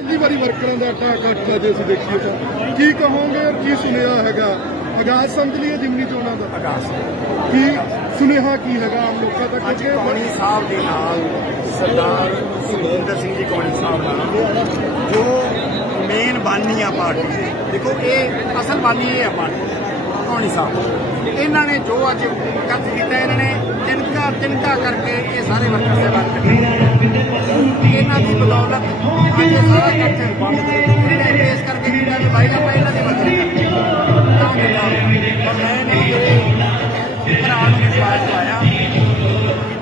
ਪਹਿਲੀ ਵਾਰੀ ਵਰਕਰਾਂ ਦਾ ਆਟਾ ਇਕੱਠ ਜੇ ਅਸੀਂ ਦੇਖੀਏ ਤਾਂ। ਕੀ ਕਹੋਗੇ ਔਰ ਕੀ ਸੁਨੇਹਾ ਹੈਗਾ? ਆਗਾਜ਼ ਸਮਝ ਲਈਏ ਜਿਮਨੀ ਚੋਣਾਂ ਦਾ। ਆਕਾਸ਼ ਕੀ ਸੁਨੇਹਾ ਕੀ ਹੈਗਾ ਆਮ ਲੋਕਾਂ ਤੱਕ ਅੱਜ ਕੌਣੀ ਸਾਹਿਬ ਦੇ ਨਾਲ ਸਰਦਾਰ ਸੁਖਿੰਦਰ ਸਿੰਘ ਜੀ ਕੌਣੀ ਸਾਹਿਬ ਨਾਲ ਜੋ ਮੇਨ ਬਾਨੀ ਆ ਪਾਰਟੀ ਦੀ। ਦੇਖੋ ਇਹ ਅਸਲ ਬਾਨੀ ਇਹ ਆ ਪਾਰਟੀ ਕੌਣੀ ਸਾਹਿਬ ਇਹਨਾਂ ਨੇ ਜੋ ਅੱਜ ਕੱਟ ਕੀਤਾ ਇਹਨਾਂ ਨੇ ਤਿੰਨਕਾ ਤਿੰਨਕਾ ਕਰਕੇ ਇਹ ਸਾਰੇ ਵਰਕਰ ਸੇਵਾ ਕਰਦੇ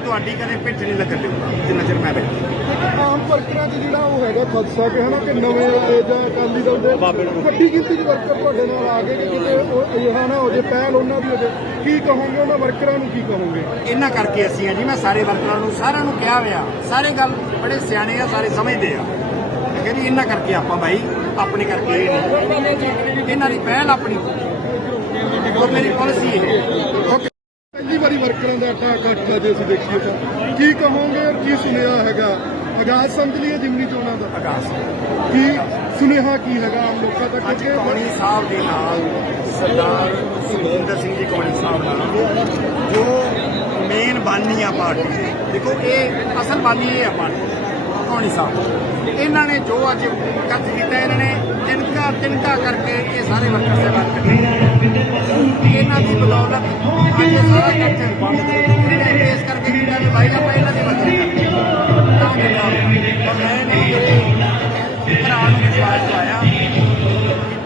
ਤੁਹਾਡੀ ਕਦੇ ਪਿੱਠ ਨਹੀਂ ਲੱਗਣ ਦੇਊਗਾ ਜਿੰਨਾ ਚਿਰ ਮੈਂ ਬੈਠਾ। ਆਮ ਵਰਕਰਾਂ 'ਚ ਜਿਹੜਾ ਉਹ ਹੈਗਾ ਖਦਸ਼ਾ ਕਿ ਹਨਾ ਕਿ ਨਵੇਂ ਆਏ ਜਾਂ ਅਕਾਲੀ ਦਲ ਦੇ ਵੱਡੀ ਗਿਣਤੀ 'ਚ ਵਰਕਰ ਤੁਹਾਡੇ ਨਾਲ ਆ ਗਏ ਕਿ ਕਿਤੇ ਉਹ ਅਜਿਹਾ ਨਾ ਹੋ ਜੇ ਪਹਿਲ ਉਹਨਾਂ ਦੀ ਹੋ ਜੇ ਕੀ ਕਹੋਗੇ ਉਹਨਾਂ ਵਰਕਰਾਂ ਨੂੰ ਕੀ ਕਹੋਗੇ? ਇਹਨਾਂ ਕਰਕੇ ਅਸੀਂ ਆ ਜੀ ਮੈਂ ਸਾਰੇ ਵਰਕਰਾਂ ਨੂੰ ਸਾਰਿਆਂ ਨੂੰ ਕਿਹਾ ਹੋਇਆ ਸਾਰੇ ਗੱਲ ਬੜੇ ਸਿਆਣੇ ਆ ਸਾਰੇ ਸਮਝਦੇ ਆ। ਠੀਕ ਹੈ ਜੀ ਇਹਨਾਂ ਕਰਕੇ ਆਪਾਂ ਭਾਈ ਆਪਣੇ ਕਰਕੇ ਇਹ ਨਹੀਂ। ਇਹਨਾਂ ਦੀ ਪਹਿਲ ਆਪਣੀ। ਮੇਰੀ ਪਾਲਿਸੀ ਇਹ। ਹੈ ਵਰਕਰਾਂ ਦਾ ਆਟਾ ਇਕੱਠ ਜੇ ਅਸੀਂ ਦੇਖੀਏ ਤਾਂ। ਕੀ ਕਹੋਗੇ ਔਰ ਕੀ ਸੁਨੇਹਾ ਹੈਗਾ? ਆਗਾਜ਼ ਸਮਝ ਲਈਏ ਜਿਮਨੀ ਚੋਣਾਂ ਦਾ? ਆਕਾਸ਼ ਕੀ ਸੁਨੇਹਾ ਕੀ ਹੈਗਾ ਆਮ ਲੋਕਾਂ ਤੱਕ ਅੱਜ ਕਿ ਕੌਣੀ ਸਾਹਿਬ ਦੇ ਨਾਲ ਸਰਦਾਰ ਸੁਖਿੰਦਰ ਸਿੰਘ ਜੀ ਕੌਣੀ ਸਾਹਿਬ ਨਾਲ ਜੋ ਮੇਨ ਬਾਨੀ ਆ ਪਾਰਟੀ ਦੀ। ਦੇਖੋ ਇਹ ਅਸਲ ਬਾਨੀ ਇਹ ਆ ਪਾਰਟੀ ਕੌਣੀ ਸਾਹਿਬ। ਇਹਨਾਂ ਨੇ ਜੋ ਅੱਜ ਕੱਟ ਕੀਤਾ ਇਹਨਾਂ ਨੇ ਤਿੰਨਕਾ ਤਿੰਨਕਾ ਕਰਕੇ ਇਹ ਸਾਰੇ ਵਰਕਰ ਸੇਵਾ ਕਰਦੇ ਇਹ ਸਾਰਾ ਕੱਟ ਕਰਕੇ ਕੀਤਾ ਕਿ ਭਾਈ ਆਪਾਂ ਇਹਨਾਂ ਦੀ ਮਦਦ ਤਾਂ ਮੈਂ ਨਹੀਂ ਭਰਾ ਨੂੰ ਵਿਸ਼ਵਾਸ ਦਵਾਇਆ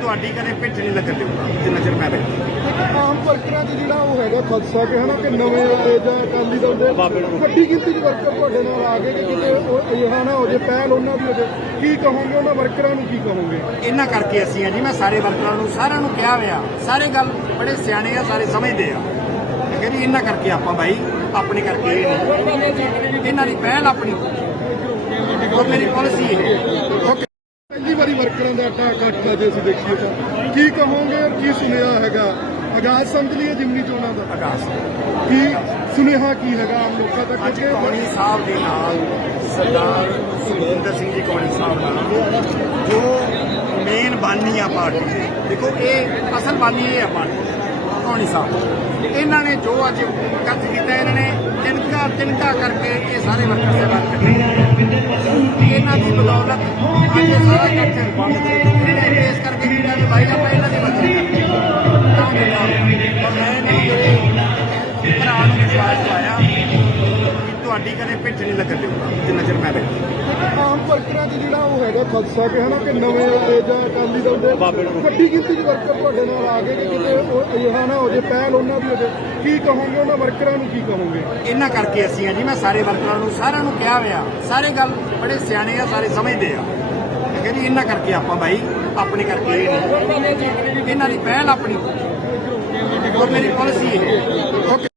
ਤੁਹਾਡੀ ਕਦੇ ਪਿੱਠ ਨਹੀਂ ਲੱਗਣ ਦੇਊਗਾ ਜਿੰਨਾ ਚਿਰ ਮੈਂ ਬੈਠਾ ਆਮ ਵਰਕਰਾਂ 'ਚ ਜਿਹੜਾ ਉਹ ਹੈਗਾ ਖਦਸ਼ਾ ਕਿ ਹਨਾ ਕਿ ਨਵੇਂ ਆਏ ਜਾਂ ਅਕਾਲੀ ਦਲ ਦੇ ਵੱਡੀ ਗਿਣਤੀ 'ਚ ਵਰਕਰ ਤੁਹਾਡੇ ਨਾਲ ਆ ਗਏ ਕਿ ਕਿਤੇ ਉਹ ਅਜਿਹਾ ਨਾ ਹੋ ਜੇ ਪਹਿਲ ਉਹਨਾਂ ਦੀ ਹੋ ਜੇ ਕੀ ਕਹੋਗੇ ਉਹਨਾਂ ਵਰਕਰਾਂ ਨੂੰ ਕੀ ਕਹੋਗੇ ਇਹਨਾਂ ਕਰਕੇ ਅਸੀਂ ਆ ਜੀ, ਮੈਂ ਸਾਰੇ ਵਰਕਰਾਂ ਨੂੰ, ਸਾਰਿਆਂ ਨੂੰ ਕਿਹਾ ਹੋਇਆ, ਸਾਰੇ ਗੱਲ ਬੜੇ ਸਿਆਣੇ ਆ, ਸਾਰੇ ਸਮਝਦੇ ਆ। ਇਹਨਾਂ ਕਰਕੇ ਆਪਾਂ ਭਾਈ ਆਪਣੇ ਕਰਕੇ ਇਹ ਨਹੀਂ। ਇਹਨਾਂ ਦੀ ਪਹਿਲ ਆਪਣੀ। ਔਰ ਮੇਰੀ ਪਾਲਿਸੀ ਹੈ ਪਹਿਲੀ ਵਾਰੀ ਵਰਕਰਾਂ ਦਾ ਆਟਾ ਇਕੱਠ ਜੇ ਅਸੀਂ ਦੇਖੀਏ ਤਾਂ। ਕੀ ਕਹੋਗੇ ਔਰ ਕੀ ਸੁਨੇਹਾ ਹੈਗਾ? ਆਗਾਜ਼ ਸਮਝ ਲਈਏ ਜਿਮਨੀ ਚੋਣਾਂ ਦਾ। ਆਕਾਸ਼ ਕੀ ਸੁਨੇਹਾ ਕੀ ਹੈਗਾ ਆਮ ਲੋਕਾਂ ਤੱਕ ਅੱਜ ਕੌਣੀ ਸਾਹਿਬ ਦੇ ਨਾਲ ਸਰਦਾਰ ਸੁਖਿੰਦਰ ਸਿੰਘ ਜੀ ਕੌਣੀ ਸਾਹਿਬ ਨਾਲ ਜੋ ਮੇਨ ਬਾਨੀ ਆ ਪਾਰਟੀ ਦੀ। ਦੇਖੋ ਇਹ ਅਸਲ ਬਾਨੀ ਇਹ ਆ ਪਾਰਟੀ। ਕੌਣੀ ਸਾਹਿਬ ਇਹਨਾਂ ਨੇ ਜੋ ਅੱਜ ਕੱਟ ਕੀਤਾ ਇਹਨਾਂ ਨੇ, ਤਿੰਨਕਾ ਤਿੰਨਕਾ ਕਰਕੇ ਇਹ ਸਾਰੇ ਵਰਕਰ ਸੇਵਾ ਕਰਦੇ ਇਹਨਾਂ ਦੀ ਬਦੌਲਤ ਅੱਜ ਇਹ ਸਾਰਾ ਕੱਟ ਬੰਦ ਇਹਨਾਂ ਨੇ ਇਸ ਕਰਕੇ ਕੀਤਾ ਕਿ ਭਾਈ ਆਪਾਂ ਇਹਨਾਂ ਦੀ ਮਦਦ ਮੈਂ ਭਰਾ ਨੂੰ ਵਿਸ਼ਵਾਸ ਪਾਇਆ ਕਿ ਤੁਹਾਡੀ ਕਦੇ ਪਿੱਠ ਨਹੀਂ ਲੱਗਣ ਦੇਊਗਾ ਜਿੰਨਾ ਚਿਰ ਮੈਂ ਬੈਠਾ। ਆਮ ਵਰਕਰਾਂ 'ਚ ਜਿਹੜਾ ਉਹ ਹੈਗਾ ਖਦਸ਼ਾ ਕਿ ਹਨਾ ਕਿ ਨਵੇਂ ਆਏ ਜਾਂ ਅਕਾਲੀ ਦਲ ਦੇ ਵੱਡੀ ਗਿਣਤੀ 'ਚ ਵਰਕਰ ਤੁਹਾਡੇ ਨਾਲ ਆ ਗਏ ਕਿ ਕਿਤੇ ਉਹ ਅਜਿਹਾ ਨਾ ਹੋ ਜੇ ਪਹਿਲ ਉਹਨਾਂ ਦੀ ਹੋ ਜੇ ਕੀ ਕਹੋਗੇ ਉਹਨਾਂ ਵਰਕਰਾਂ ਨੂੰ ਕੀ ਕਹੋਗੇ? ਇਹਨਾਂ ਕਰਕੇ ਅਸੀਂ ਆ ਜੀ ਮੈਂ ਸਾਰੇ ਵਰਕਰਾਂ ਨੂੰ ਸਾਰਿਆਂ ਨੂੰ ਕਿਹਾ ਹੋਇਆ ਸਾਰੇ ਗੱਲ ਬੜੇ ਸਿਆਣੇ ਆ ਸਾਰੇ ਸਮਝਦੇ ਆ। ਹੈ ਜੀ ਇਹਨਾਂ ਕਰਕੇ ਆਪਾਂ ਭਾਈ ਆਪਣੇ ਕਰਕੇ ਇਹਨਾਂ ਦੀ ਪਹਿਲ ਆਪਣੀ। ਔਰ ਮੇਰੀ ਪਾਲਿਸੀ ਹੈ